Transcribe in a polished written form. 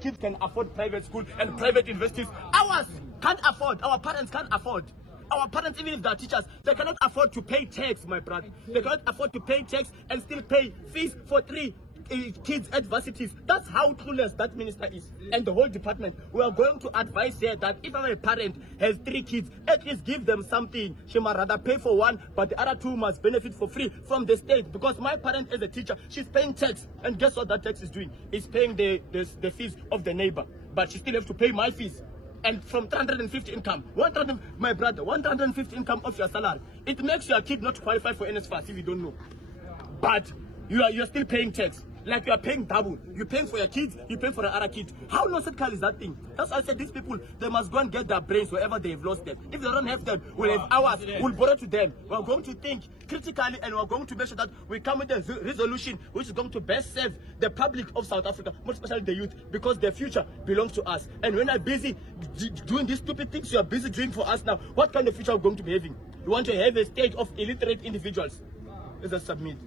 kids can afford private school and private universities. Ours can't afford. Our parents can't afford. Our parents, even if they are teachers, they cannot afford to pay tax, my brother. They cannot afford to pay tax and still pay fees for 3 kids at varsities. That's how clueless that minister is and the whole department. We are going to advise here that if a parent has 3 kids, at least give them something. She must rather pay for one, but the other 2 must benefit for free from the state. Because my parent is a teacher, she's paying tax, and guess what that tax is doing? It's paying the fees of the neighbor, but she still has to pay my fees. And from 350 income, 100, my brother, 150 income of your salary, it makes your kid not qualify for NSFAS if you don't know. But you're still paying tax. Like you are paying double. You're paying for your kids, you're paying for the other kids. How nonsensical is that thing? That's why I said these people, they must go and get their brains wherever they've lost them. If they don't have them, we'll have ours, we'll borrow to them. We're going to think critically, and we're going to make sure that we come with a resolution which is going to best serve the public of South Africa, more especially the youth, because their future belongs to us. And when I'm busy doing these stupid things you are busy doing for us now, what kind of future are we going to be having? You want to have a state of illiterate individuals? Let's just submit.